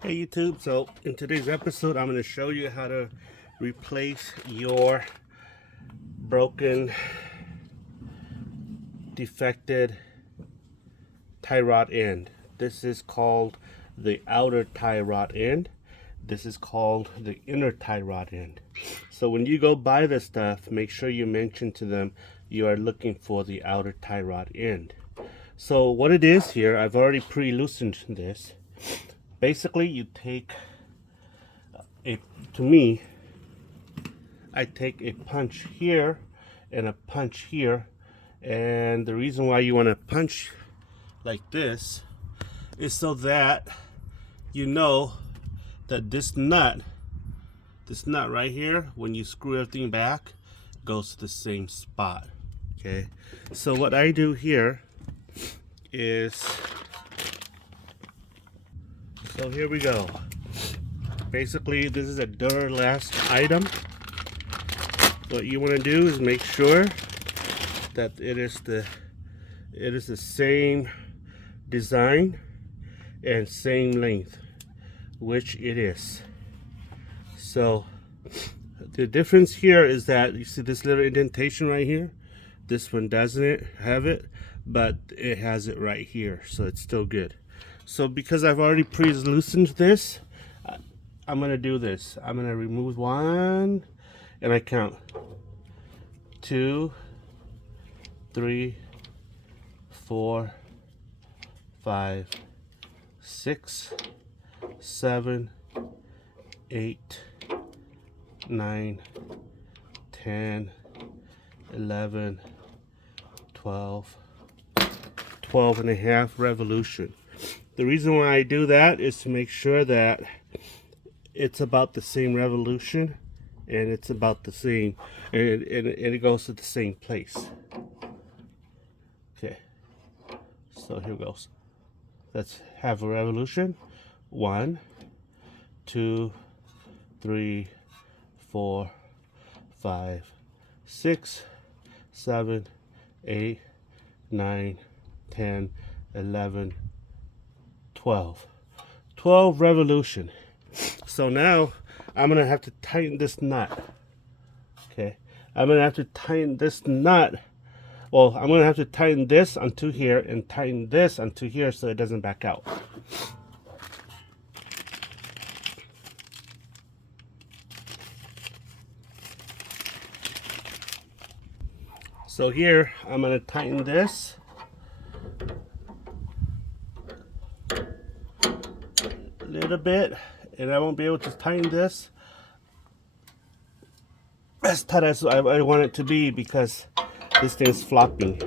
Hey YouTube, so in today's episode I'm going to show you how to replace your broken, defected tie rod end. This is called the outer tie rod end. This is called the inner tie rod end. So when you go buy this stuff, make sure you mention to them you are looking for the outer tie rod end. So what it is here, I've already pre-loosened this. Basically you take to me, I take a punch here and a punch here, and the reason why you want to punch like this is so that you know that this nut right here, when you screw everything back, goes to the same spot. Okay, so what I do here is, so here we go. Basically this is a Duralast item. What you want to do is make sure that it is the same design and same length, which it is. So the difference here is that you see this little indentation right here. This one doesn't have it, but it has it right here, so it's still good. So because I've already pre-loosened this, I'm gonna do this. I'm gonna remove one, and I count 2, 3, 4, 5, 6, 7, 8, 9, 10, 11, 12 and a half revolution. The reason why I do that is to make sure that it's about the same revolution, and it's about the same, and it goes to the same place. Okay, so here goes. Let's have a revolution. 1, 2, 3, 4, 5, 6, 7, 8, 9, 10, 11, 12. 12 revolution. So now I'm gonna have to tighten this nut. Okay, I'm gonna have to tighten this nut. Well, I'm gonna have to tighten this onto here and tighten this onto here so it doesn't back out. So here I'm gonna tighten this. A little bit, and I won't be able to tighten this as tight as I want it to be because this thing's flopping.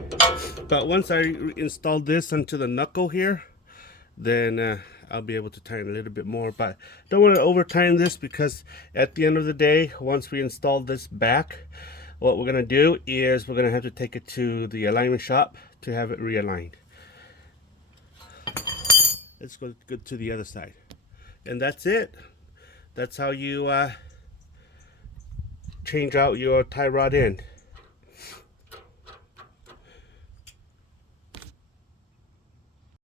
But once I install this onto the knuckle here, then I'll be able to tighten a little bit more. But don't want to over tighten this because at the end of the day, once we install this back, what we're gonna do is we're gonna have to take it to the alignment shop to have it realigned. Let's go to the other side. And that's it. That's how you change out your tie rod end.